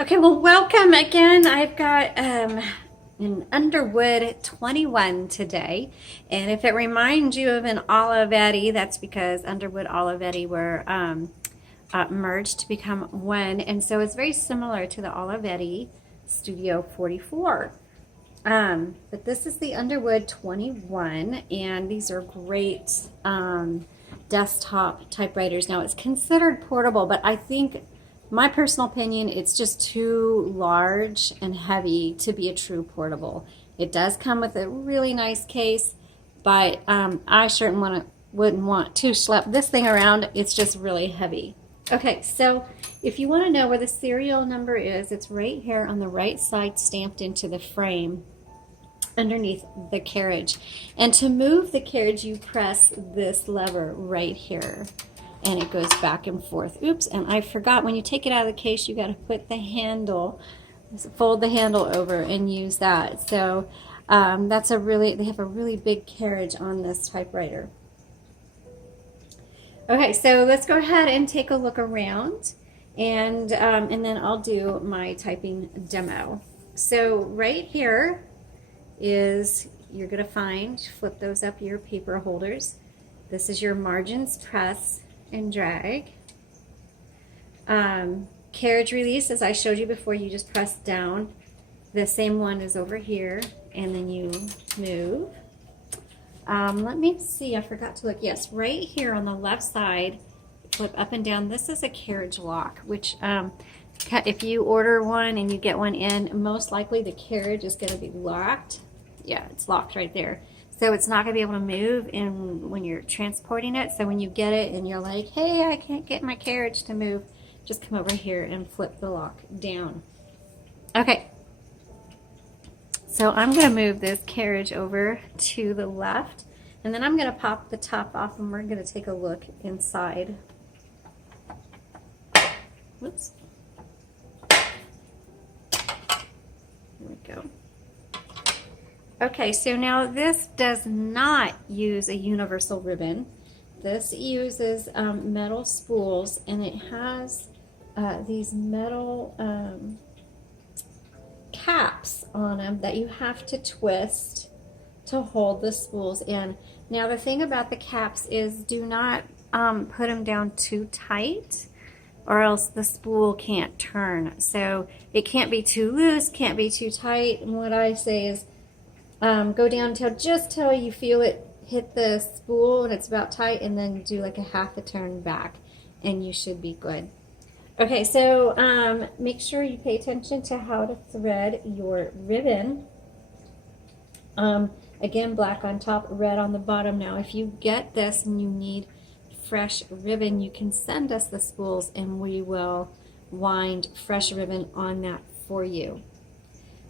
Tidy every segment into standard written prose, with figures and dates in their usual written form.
Okay, well, welcome again. I've got an Underwood 21 today. And if it reminds you of an Olivetti, that's because Underwood Olivetti were merged to become one. And so it's very similar to the Olivetti Studio 44. But this is the Underwood 21, and these are great desktop typewriters. Now, it's considered portable, but I think, my personal opinion, it's just too large and heavy to be a true portable. It does come with a really nice case, but I certainly wouldn't want to schlep this thing around. It's just really heavy. Okay, so if you want to know where the serial number is, it's right here on the right side, stamped into the frame underneath the carriage. And to move the carriage, you press this lever right here, and it goes back and forth. Oops, and I forgot, when you take it out of the case, you got to put the handle, fold the handle over and use that. So they have a really big carriage on this typewriter. Okay, so let's go ahead and take a look around, and then I'll do my typing demo. So right here is, you're going to find, flip those up, your paper holders. This is your margins, press and drag. Carriage release, as I showed you before, you just press down. The same one is over here, and then you move. Let me see, I forgot to look. Yes, right here on the left side, flip up and down. This is a carriage lock, which if you order one and you get one in, most likely the carriage is going to be locked. Yeah, it's locked right there. So it's not going to be able to move when you're transporting it. So when you get it and you're like, hey, I can't get my carriage to move, just come over here and flip the lock down. Okay. So I'm going to move this carriage over to the left, and then I'm going to pop the top off, and we're going to take a look inside. Whoops. There we go. Okay, so now this does not use a universal ribbon. This uses metal spools, and it has these metal caps on them that you have to twist to hold the spools in. Now the thing about the caps is, do not put them down too tight, or else the spool can't turn. So it can't be too loose, can't be too tight. And what I say is, go down just till you feel it hit the spool and it's about tight, and then do like a half a turn back, and you should be good. Okay, so make sure you pay attention to how to thread your ribbon. Again, black on top, red on the bottom. Now, if you get this and you need fresh ribbon, you can send us the spools and we will wind fresh ribbon on that for you.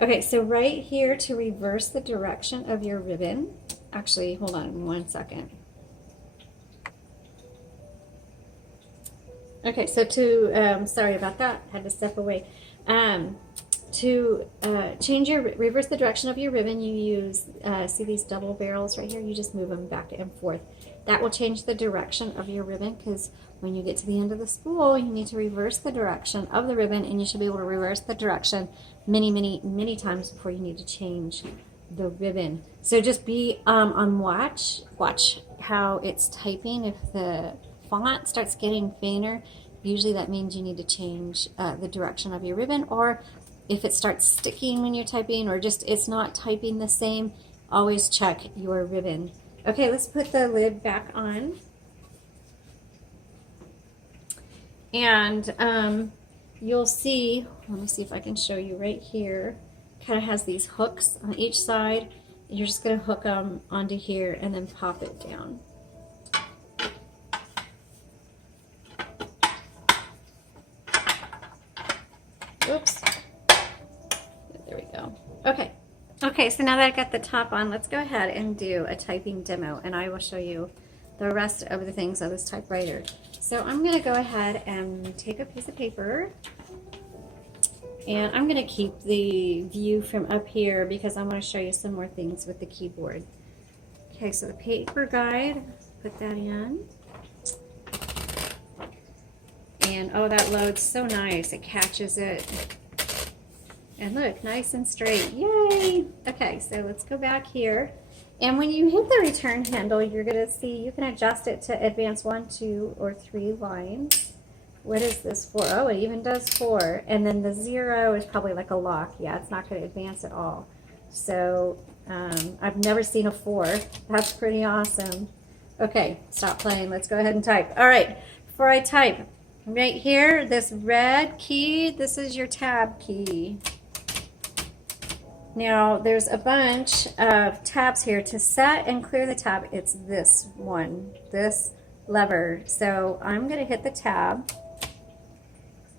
Okay, so right here, to reverse the direction of your ribbon, actually, hold on 1 second. Okay, so sorry about that, had to step away. To reverse the direction of your ribbon, you use, see these double barrels right here? You just move them back and forth. That will change the direction of your ribbon, because when you get to the end of the spool, you need to reverse the direction of the ribbon, and you should be able to reverse the direction many times before you need to change the ribbon. So just be on watch how it's typing. If the font starts getting fainter, usually that means you need to change the direction of your ribbon, or if it starts sticking when you're typing, or just it's not typing the same, always check your ribbon. Okay, let's put the lid back on. And you'll see, let me see if I can show you right here, kind of has these hooks on each side. You're just going to hook them onto here and then pop it down. Oops. There we go. Okay. Okay, so now that I've got the top on, let's go ahead and do a typing demo, and I will show you the rest of the things of this typewriter. So I'm going to go ahead and take a piece of paper, and I'm going to keep the view from up here because I want to show you some more things with the keyboard. Okay, so the paper guide, put that in. And oh, that loads so nice. It catches it And look, nice and straight. Yay! Okay, so let's go back here. And when you hit the return handle, you're going to see you can adjust it to advance 1, 2, or 3 lines. What is this for? Oh, it even does 4. And then the 0 is probably like a lock. Yeah, it's not going to advance at all. So I've never seen a 4. That's pretty awesome. Okay, stop playing. Let's go ahead and type. All right, before I type, right here, this red key, this is your tab key. Now, there's a bunch of tabs here. To set and clear the tab, it's this one, this lever. So I'm going to hit the tab,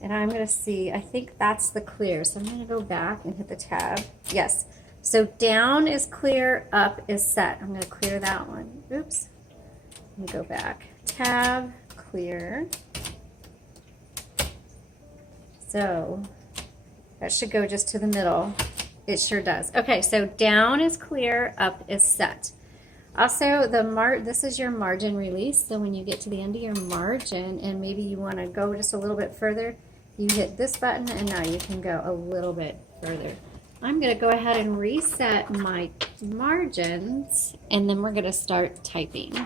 and I'm going to see, I think that's the clear. So I'm going to go back and hit the tab. Yes. So down is clear, up is set. I'm going to clear that one. Oops. Let me go back. Tab, clear. So that should go just to the middle. It sure does. Okay, so down is clear, up is set. Also, this is your margin release. So when you get to the end of your margin and maybe you want to go just a little bit further, you hit this button and now you can go a little bit further. I'm going to go ahead and reset my margins, and then we're going to start typing.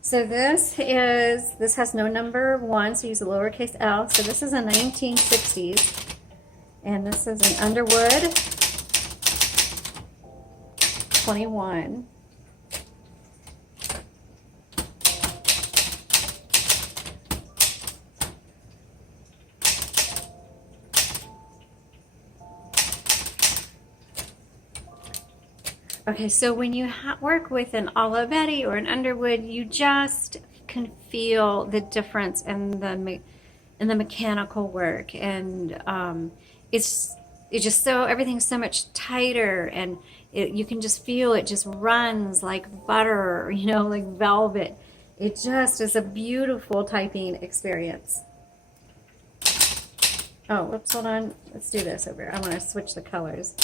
So this has no number 1, so use a lowercase l. So this is a 1960s. And this is an Underwood 21. Okay, so when you work with an Olivetti or an Underwood, you just can feel the difference in the mechanical work, and it's just so, everything's so much tighter, and you can just feel it just runs like butter, you know, like velvet. It just is a beautiful typing experience. Oh, whoops, hold on. Let's do this over. I want to switch the colors.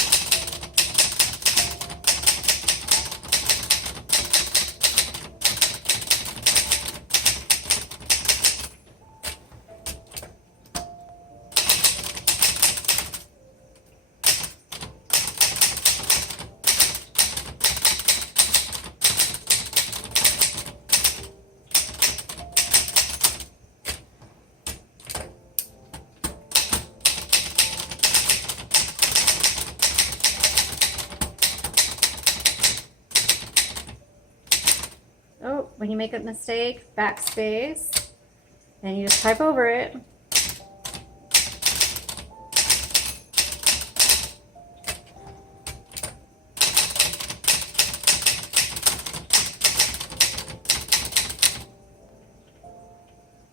Oh, when you make a mistake, backspace, and you just type over it.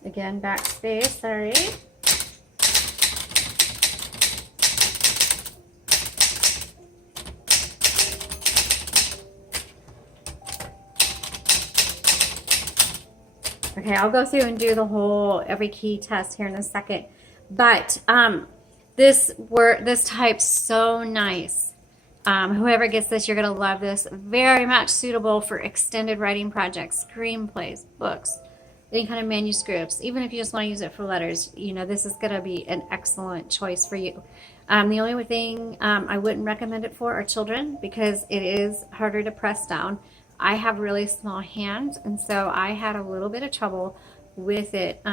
Again, backspace, sorry. Okay, I'll go through and do the whole every key test here in a second. But this type's so nice. Whoever gets this, you're gonna love this. Very much suitable for extended writing projects, screenplays, books, any kind of manuscripts. Even if you just want to use it for letters, you know, this is gonna be an excellent choice for you. The only thing I wouldn't recommend it for are children, because it is harder to press down. I have really small hands, and so I had a little bit of trouble with it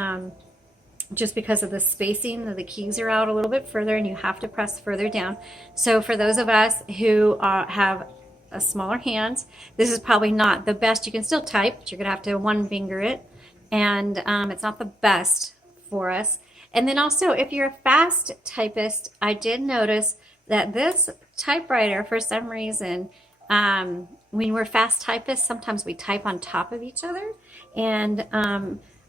just because of the spacing. The keys are out a little bit further, and you have to press further down. So for those of us who have a smaller hands, this is probably not the best. You can still type, but you're going to have to one finger it, and it's not the best for us. And then also, if you're a fast typist, I did notice that this typewriter, for some reason, when we're fast typists, sometimes we type on top of each other, and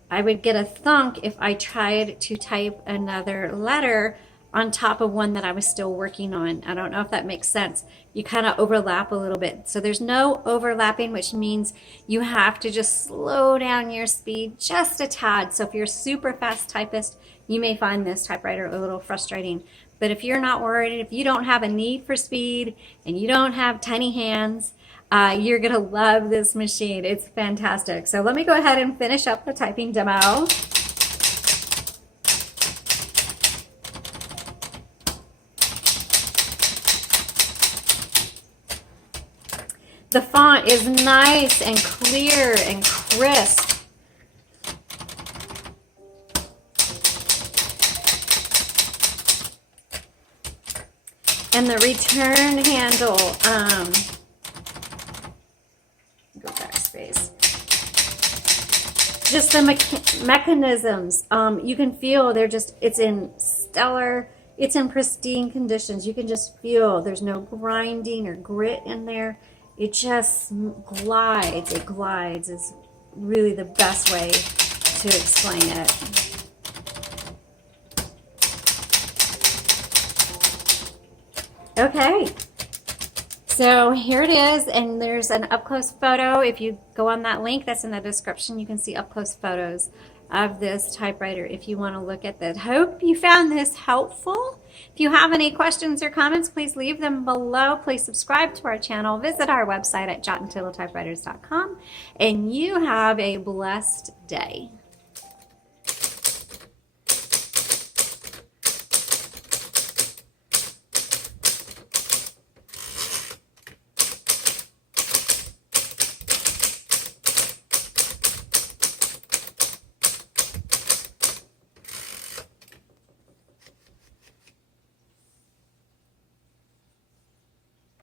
I would get a thunk if I tried to type another letter on top of one that I was still working on. I don't know if that makes sense. You kind of overlap a little bit. So there's no overlapping, which means you have to just slow down your speed just a tad. So if you're a super fast typist, you may find this typewriter a little frustrating. But if you're not worried, if you don't have a need for speed and you don't have tiny hands, you're gonna love this machine. It's fantastic. So let me go ahead and finish up the typing demo. The font is nice and clear and crisp. And the return handle, go backspace. Just the mechanisms, you can feel it's in stellar, it's in pristine conditions. You can just feel there's no grinding or grit in there. It just glides. It glides is really the best way to explain it. Okay, so here it is, and there's an up-close photo. If you go on that link that's in the description, you can see up-close photos of this typewriter if you want to look at that. Hope you found this helpful. If you have any questions or comments, please leave them below. Please subscribe to our channel. Visit our website at jotandtittletypewriters.com, and you have a blessed day.